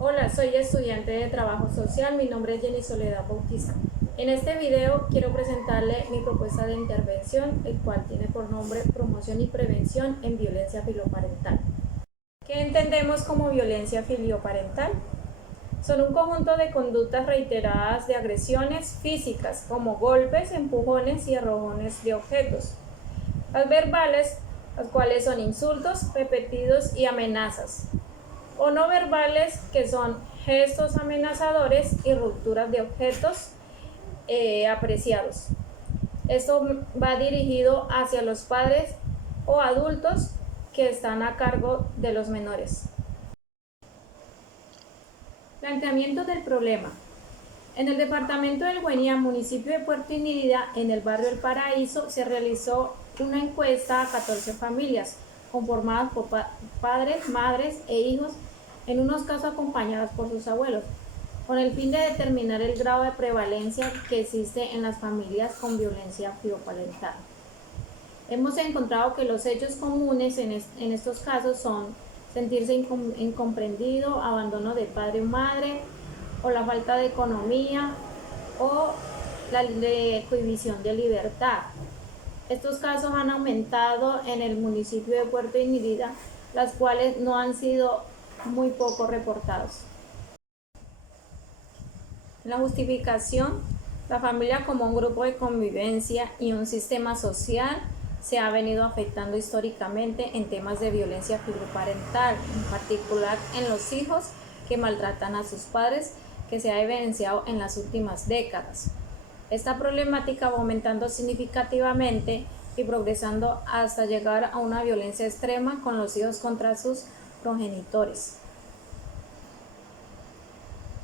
Hola, soy estudiante de Trabajo Social, mi nombre es Jenny Soledad Bautista. En este video quiero presentarle mi propuesta de intervención, el cual tiene por nombre Promoción y Prevención en Violencia Filoparental. ¿Qué entendemos como violencia filioparental? Son un conjunto de conductas reiteradas de agresiones físicas, como golpes, empujones y arrojones de objetos. Las verbales, las cuales son insultos repetidos y amenazas, o no verbales, que son gestos amenazadores y rupturas de objetos apreciados. Esto va dirigido hacia los padres o adultos que están a cargo de los menores. Planteamiento del problema. En el departamento del Guainía, municipio de Puerto Inírida, en el barrio El Paraíso, se realizó una encuesta a 14 familias, conformadas por padres, madres e hijos, en unos casos acompañadas por sus abuelos, con el fin de determinar el grado de prevalencia que existe en las familias con violencia filoparental. Hemos encontrado que los hechos comunes en estos casos son sentirse incomprendido, abandono de padre o madre, o la falta de economía, o la cohibición de libertad. Estos casos han aumentado en el municipio de Puerto Inírida, las cuales no han sido muy poco reportados. La justificación: la familia como un grupo de convivencia y un sistema social se ha venido afectando históricamente en temas de violencia filoparental, en particular en los hijos que maltratan a sus padres, que se ha evidenciado en las últimas décadas. Esta problemática va aumentando significativamente y progresando hasta llegar a una violencia extrema con los hijos contra sus progenitores.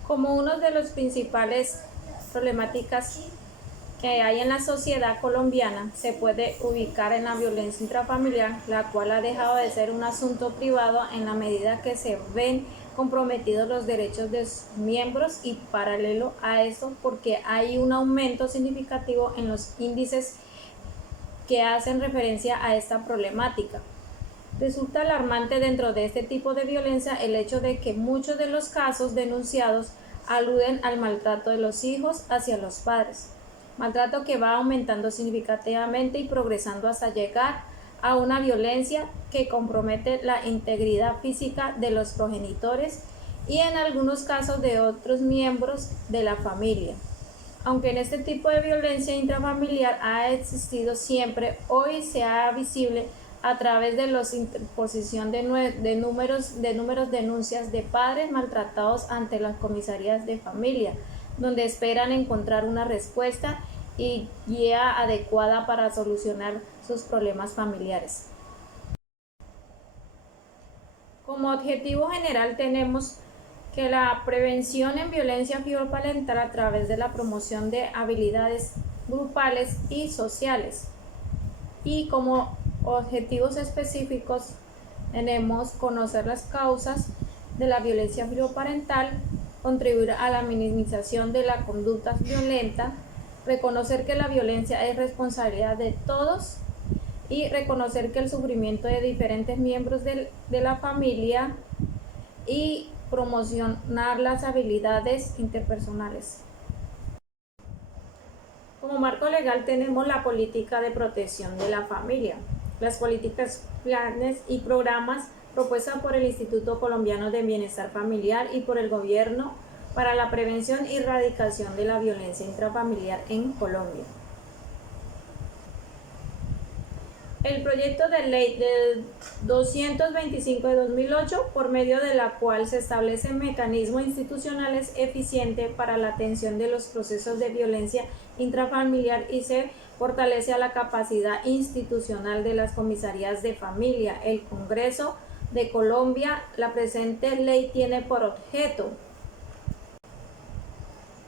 Como una de las principales problemáticas que hay en la sociedad colombiana, se puede ubicar en la violencia intrafamiliar, la cual ha dejado de ser un asunto privado en la medida que se ven comprometidos los derechos de sus miembros, y paralelo a esto porque hay un aumento significativo en los índices que hacen referencia a esta problemática. Resulta alarmante dentro de este tipo de violencia el hecho de que muchos de los casos denunciados aluden al maltrato de los hijos hacia los padres, maltrato que va aumentando significativamente y progresando hasta llegar a una violencia que compromete la integridad física de los progenitores y en algunos casos de otros miembros de la familia. Aunque en este tipo de violencia intrafamiliar ha existido siempre, hoy se ha visible a través de la interposición de números denuncias de padres maltratados ante las comisarías de familia, donde esperan encontrar una respuesta y guía adecuada para solucionar sus problemas familiares. Como objetivo general tenemos que la prevención en violencia filoparental a través de la promoción de habilidades grupales y sociales. Y como objetivos específicos tenemos conocer las causas de la violencia filoparental, contribuir a la minimización de la conducta violenta, reconocer que la violencia es responsabilidad de todos y reconocer que el sufrimiento de diferentes miembros de la familia, y promocionar las habilidades interpersonales. Como marco legal tenemos la política de protección de la familia, las políticas, planes y programas propuestas por el Instituto Colombiano de Bienestar Familiar y por el Gobierno para la prevención y erradicación de la violencia intrafamiliar en Colombia. El proyecto de ley del 225 de 2008, por medio de la cual se establecen mecanismos institucionales eficientes para la atención de los procesos de violencia intrafamiliar y se fortalece a la capacidad institucional de las comisarías de familia. El Congreso de Colombia, la presente ley tiene por objeto: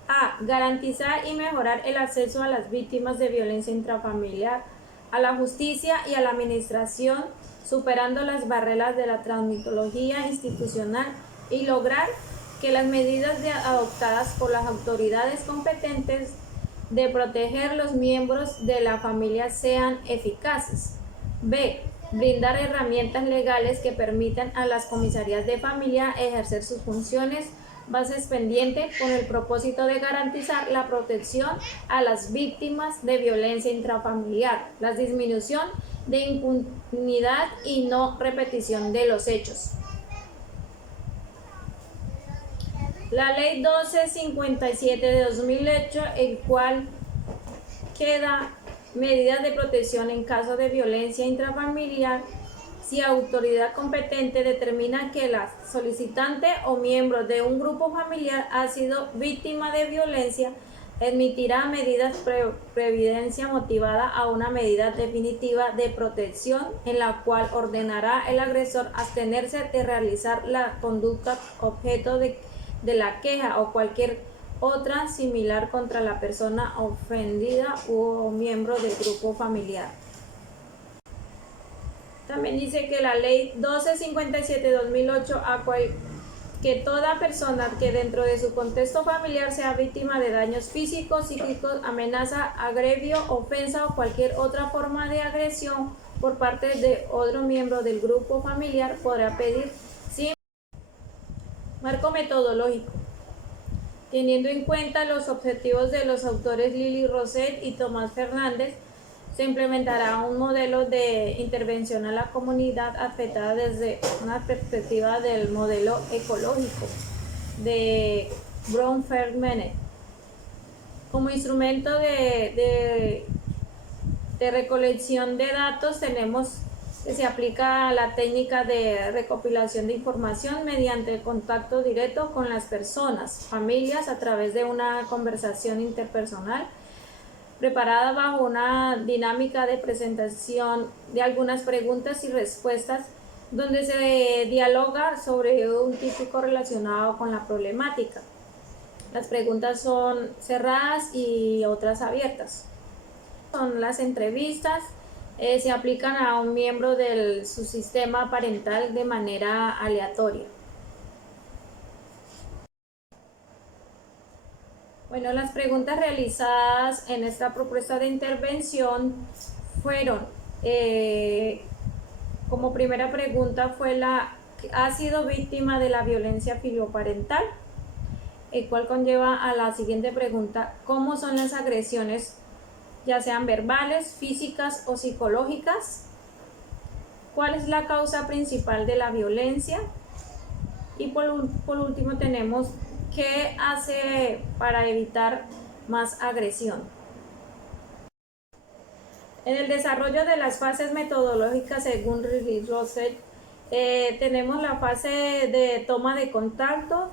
a. Garantizar y mejorar el acceso a las víctimas de violencia intrafamiliar a la justicia y a la administración, superando las barreras de la tramitología institucional, y lograr que las medidas adoptadas por las autoridades competentes de proteger los miembros de la familia sean eficaces. B. brindar herramientas legales que permitan a las comisarías de familia ejercer sus funciones bases pendientes con el propósito de garantizar la protección a las víctimas de violencia intrafamiliar, la disminución de impunidad y no repetición de los hechos. La Ley 1257 de 2008, el cual queda medidas de protección en caso de violencia intrafamiliar, si autoridad competente determina que la solicitante o miembro de un grupo familiar ha sido víctima de violencia, emitirá medidas previdencia motivada a una medida definitiva de protección en la cual ordenará al agresor abstenerse de realizar la conducta objeto de la queja o cualquier otra similar contra la persona ofendida o miembro del grupo familiar. También dice que la ley 1257-2008 que toda persona que dentro de su contexto familiar sea víctima de daños físicos, psíquicos, amenaza, agravio, ofensa o cualquier otra forma de agresión por parte de otro miembro del grupo familiar podrá pedir sin marco metodológico. Teniendo en cuenta los objetivos de los autores Lili Roset y Tomás Fernández, se implementará un modelo de intervención a la comunidad afectada desde una perspectiva del modelo ecológico de Bronfeld-Bennett. Como instrumento de recolección de datos tenemos que se aplica la técnica de recopilación de información mediante el contacto directo con las personas, familias, a través de una conversación interpersonal preparada bajo una dinámica de presentación de algunas preguntas y respuestas donde se dialoga sobre un tópico relacionado con la problemática. Las preguntas son cerradas y otras abiertas. Son las entrevistas, se aplican a un miembro de su sistema parental de manera aleatoria. Bueno, las preguntas realizadas en esta propuesta de intervención fueron, como primera pregunta fue ¿ha sido víctima de la violencia filioparental? El cual conlleva a la siguiente pregunta, ¿cómo son las agresiones, ya sean verbales, físicas o psicológicas? ¿Cuál es la causa principal de la violencia? Y por último tenemos, ¿qué hace para evitar más agresión? En el desarrollo de las fases metodológicas según Lili Roset, tenemos la fase de toma de contacto,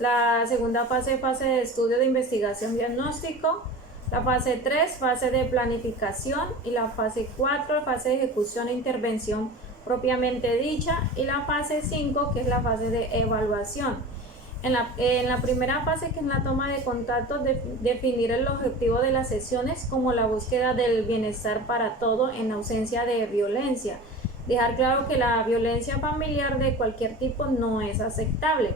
la segunda fase de estudio de investigación diagnóstico, la fase 3, fase de planificación, y la fase 4, fase de ejecución e intervención propiamente dicha, y la fase 5, que es la fase de evaluación. En la primera fase, que es la toma de contacto, definir el objetivo de las sesiones como la búsqueda del bienestar para todo en ausencia de violencia. Dejar claro que la violencia familiar de cualquier tipo no es aceptable.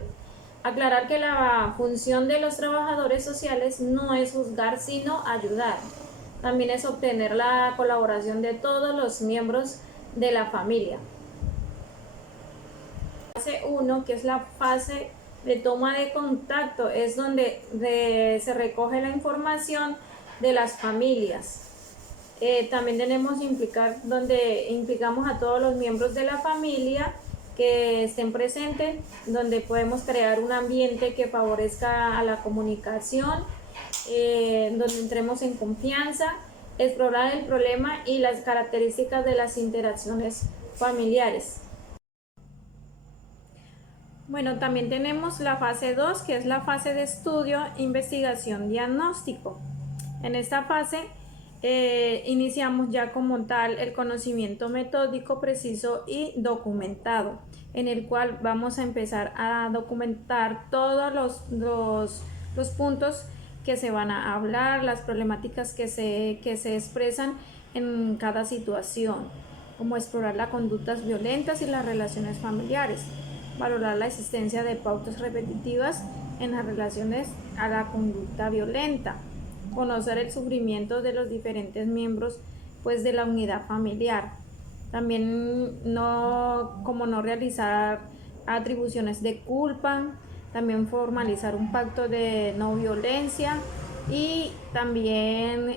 Aclarar que la función de los trabajadores sociales no es juzgar, sino ayudar. También es obtener la colaboración de todos los miembros de la familia. Fase 1, que es la fase de toma de contacto, es donde se recoge la información de las familias. También tenemos donde implicamos a todos los miembros de la familia que estén presentes, donde podemos crear un ambiente que favorezca a la comunicación, donde entremos en confianza, explorar el problema y las características de las interacciones familiares. Bueno, también tenemos la fase 2, que es la fase de estudio, investigación, diagnóstico. En esta fase iniciamos ya como tal el conocimiento metódico preciso y documentado, en el cual vamos a empezar a documentar todos los puntos que se van a hablar, las problemáticas que se expresan en cada situación, como explorar las conductas violentas y las relaciones familiares, valorar la existencia de pautas repetitivas en las relaciones a la conducta violenta, conocer el sufrimiento de los diferentes miembros de la unidad familiar, También como no realizar atribuciones de culpa, también formalizar un pacto de no violencia y también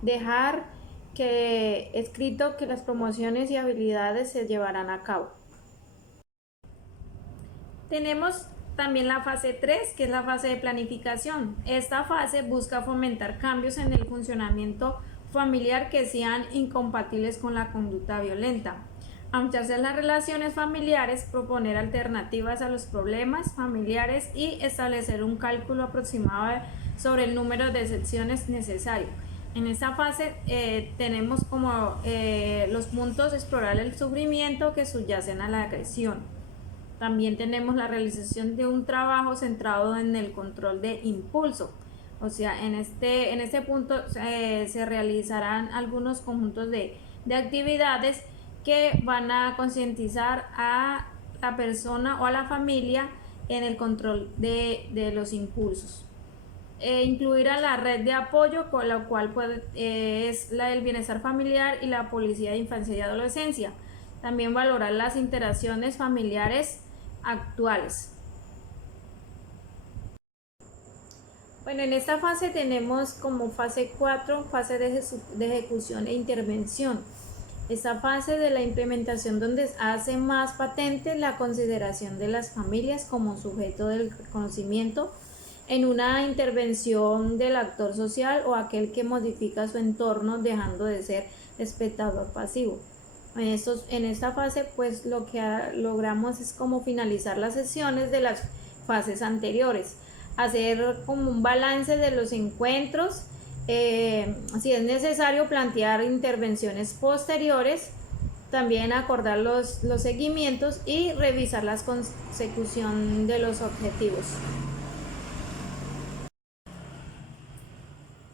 dejar que escrito que las promociones y habilidades se llevarán a cabo. Tenemos también la fase 3, que es la fase de planificación. Esta fase busca fomentar cambios en el funcionamiento familiar que sean incompatibles con la conducta violenta. Ampliarse las relaciones familiares, proponer alternativas a los problemas familiares y establecer un cálculo aproximado sobre el número de excepciones necesario. En esta fase tenemos como los puntos: explorar el sufrimiento que subyacen a la agresión. También tenemos la realización de un trabajo centrado en el control de impulso. O sea, en este punto se realizarán algunos conjuntos de actividades que van a concientizar a la persona o a la familia en el control de los impulsos. Incluir a la red de apoyo, con la cual es la del bienestar familiar y la policía de infancia y adolescencia. También valorar las interacciones familiares actuales. Bueno, en esta fase tenemos como fase 4, fase de ejecución e intervención. Esta fase de la implementación, donde hace más patente la consideración de las familias como sujeto del conocimiento en una intervención del actor social o aquel que modifica su entorno, dejando de ser espectador pasivo. En esta fase, pues lo que logramos es como finalizar las sesiones de las fases anteriores, hacer como un balance de los encuentros, si es necesario plantear intervenciones posteriores, también acordar los seguimientos y revisar la consecución de los objetivos.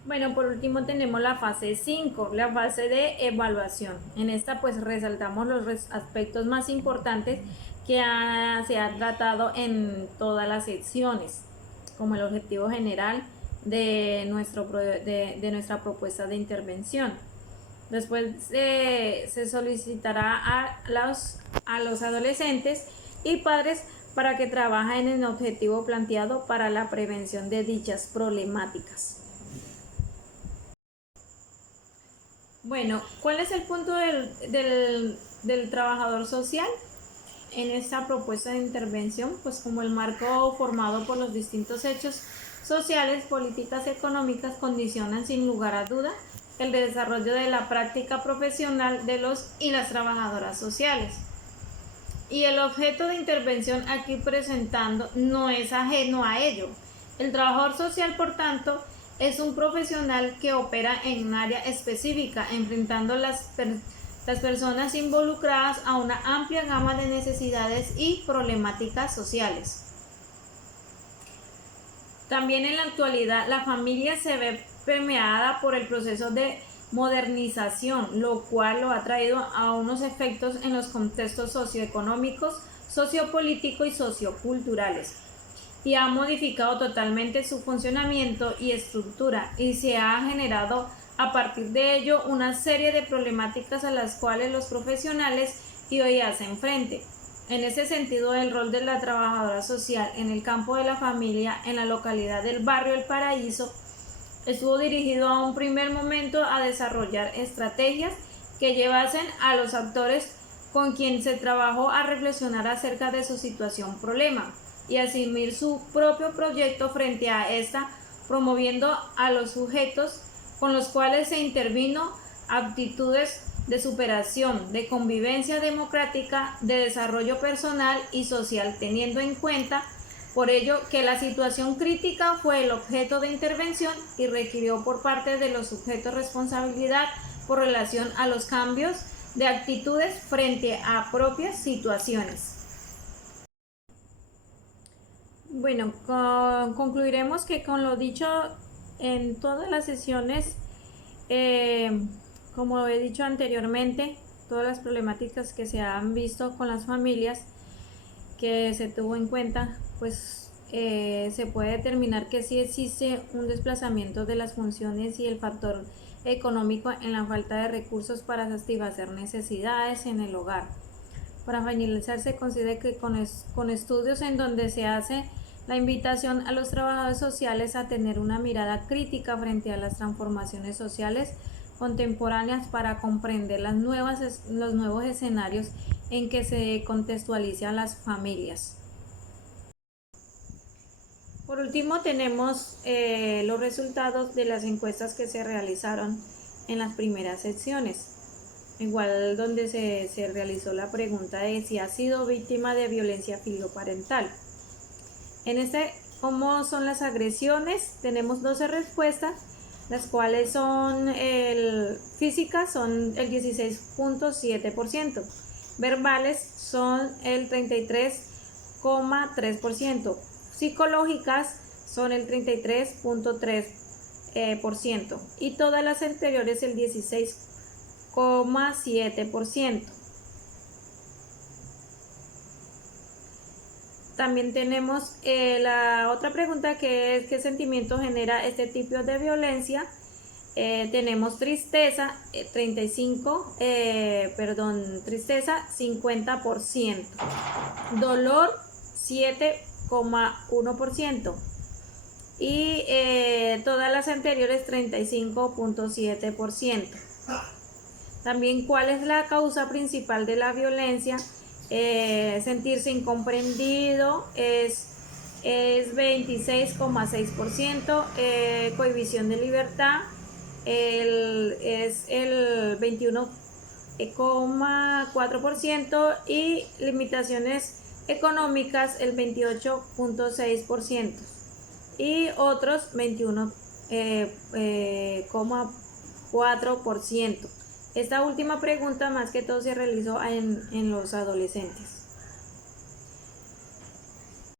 Bueno, por último tenemos la fase 5, la fase de evaluación. En esta pues resaltamos los aspectos más importantes que se ha tratado en todas las secciones, como el objetivo general de nuestra propuesta de intervención. Después se solicitará a los adolescentes y padres para que trabajen en el objetivo planteado para la prevención de dichas problemáticas. Bueno, ¿cuál es el punto del trabajador social en esta propuesta de intervención? Pues como el marco formado por los distintos hechos sociales, políticas, económicas, condicionan sin lugar a duda el desarrollo de la práctica profesional de los y las trabajadoras sociales. Y el objeto de intervención aquí presentando no es ajeno a ello. El trabajador social, por tanto, es un profesional que opera en un área específica, enfrentando las personas involucradas a una amplia gama de necesidades y problemáticas sociales. También en la actualidad la familia se ve permeada por el proceso de modernización, lo cual lo ha traído a unos efectos en los contextos socioeconómicos, sociopolíticos y socioculturales, y ha modificado totalmente su funcionamiento y estructura, y se ha generado a partir de ello una serie de problemáticas a las cuales los profesionales hoy hacen frente. En ese sentido, el rol de la trabajadora social en el campo de la familia en la localidad del barrio El Paraíso estuvo dirigido a un primer momento a desarrollar estrategias que llevasen a los actores con quien se trabajó a reflexionar acerca de su situación problema y asumir su propio proyecto frente a esta, promoviendo a los sujetos con los cuales se intervino actitudes de superación, de convivencia democrática, de desarrollo personal y social, teniendo en cuenta por ello que la situación crítica fue el objeto de intervención y requirió por parte de los sujetos responsabilidad por relación a los cambios de actitudes frente a propias situaciones. Bueno, concluiremos que con lo dicho en todas las sesiones, como he dicho anteriormente, todas las problemáticas que se han visto con las familias que se tuvo en cuenta, pues se puede determinar que sí existe un desplazamiento de las funciones y el factor económico en la falta de recursos para satisfacer necesidades en el hogar. Para finalizar, se considera que con estudios en donde se hace la invitación a los trabajadores sociales a tener una mirada crítica frente a las transformaciones sociales contemporáneas para comprender los nuevos escenarios en que se contextualiza a las familias. Por último, tenemos los resultados de las encuestas que se realizaron en las primeras secciones. Igual donde se realizó la pregunta de si ha sido víctima de violencia filoparental. ¿Cómo son las agresiones? Tenemos 12 respuestas, las cuales son físicas, son el 16.7%, verbales son el 33.3%, psicológicas son el 33.3%, y todas las anteriores el 16.7%. También tenemos la otra pregunta, que es ¿qué sentimiento genera este tipo de violencia? Tenemos tristeza, tristeza 50%, dolor 7.1% y todas las anteriores 35.7%. También, ¿cuál es la causa principal de la violencia? Sentirse incomprendido es 26.6%, cohibición de libertad es el 21.4% y limitaciones económicas el 28.6% y otros 21.4%. Esta última pregunta más que todo se realizó en los adolescentes.